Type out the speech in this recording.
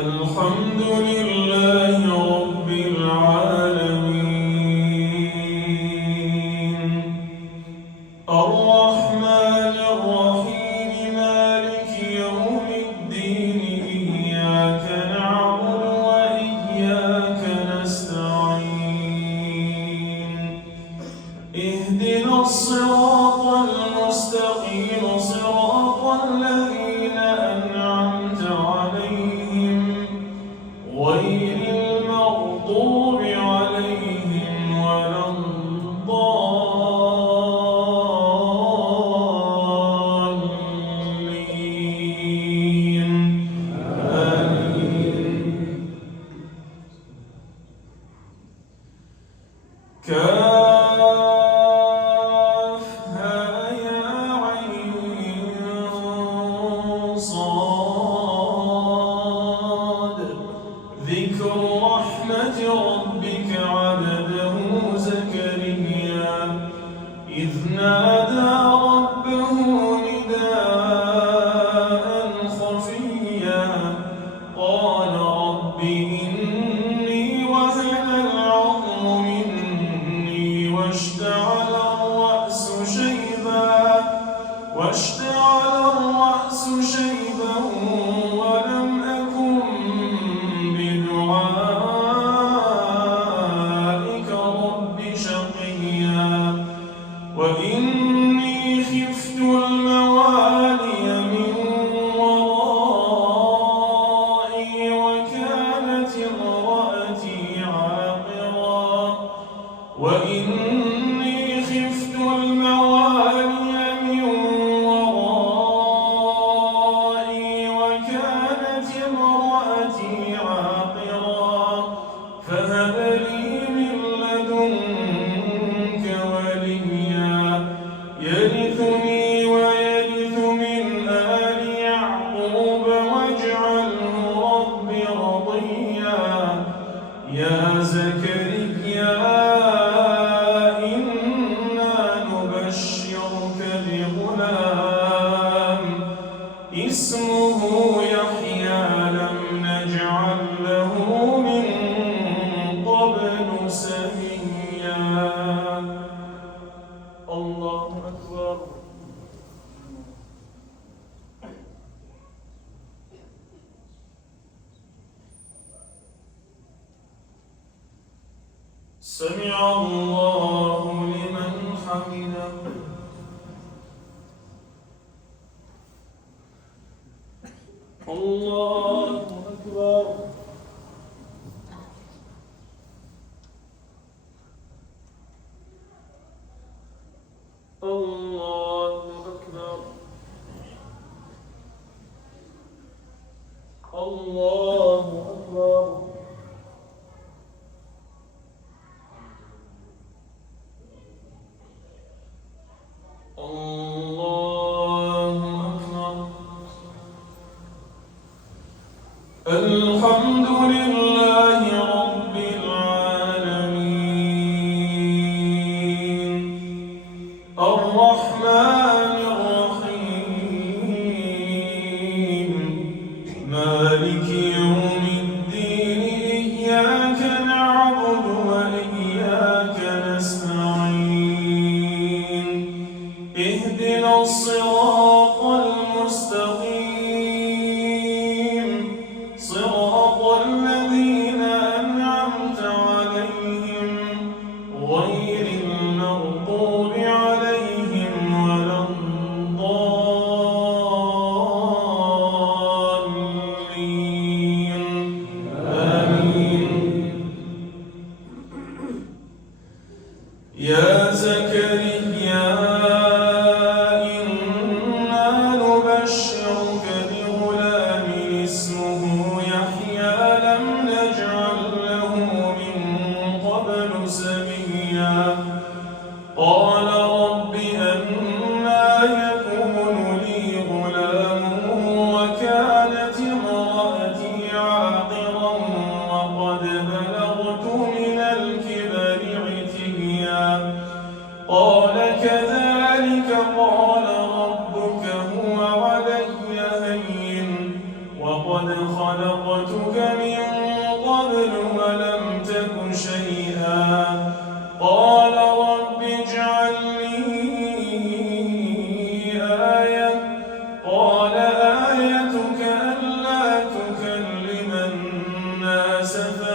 الحمد لله رب العالمين الرحمن الرحيم مالك يوم الدين إياك نعبد وإياك نستعين اهدنا الصراط المستقيم صراط الذين أنعمت عليهم غير المغضوب عليهم ولا الضالين آمين. كافها يا عين صاد ذكر رحمة ربك عبده زكريا إذ نادى ربه نداء خفيا قال رب إني وهن العظم مني واشتعل الرأس شيبا ولم أكن بدعائك رب شقيا وإني خفت الموالي من ورائي وكانت امرأتي عاقرا وإني خفت الموالي من ورائي وكانت امرأتي عاقرا فهب لي من لدنك وليا يرثني ويرث من آل يعقوب واجعله رب رضيا يا زكريا إنا نبشرك بغلام اسمه يحيى لم نجعل له من قبل سميا الله أكبر. سمع الله لمن حمده. الله أكبر. الله أكبر. الله أكبر. الله أكبر. الحمد لله رب العالمين الرحمن الرحيم مالك يوم الدين إياك نعبد وإياك نستعين اهدنا الصراط المستقيم صراط الذين أنعمت عليهم غير المغضوب عليهم ولا الضالين آمين. يا زكريا إنا نبشرك بغلام اسمه يحيى لم نجعل له من قبل سميا قال رب أنى يكون لي غلام وكانت امرأتي عاقرا وقد بلغت من الكبر عتيا قال كذلك قال ربك هو علي هين وقد خلقتك أسفا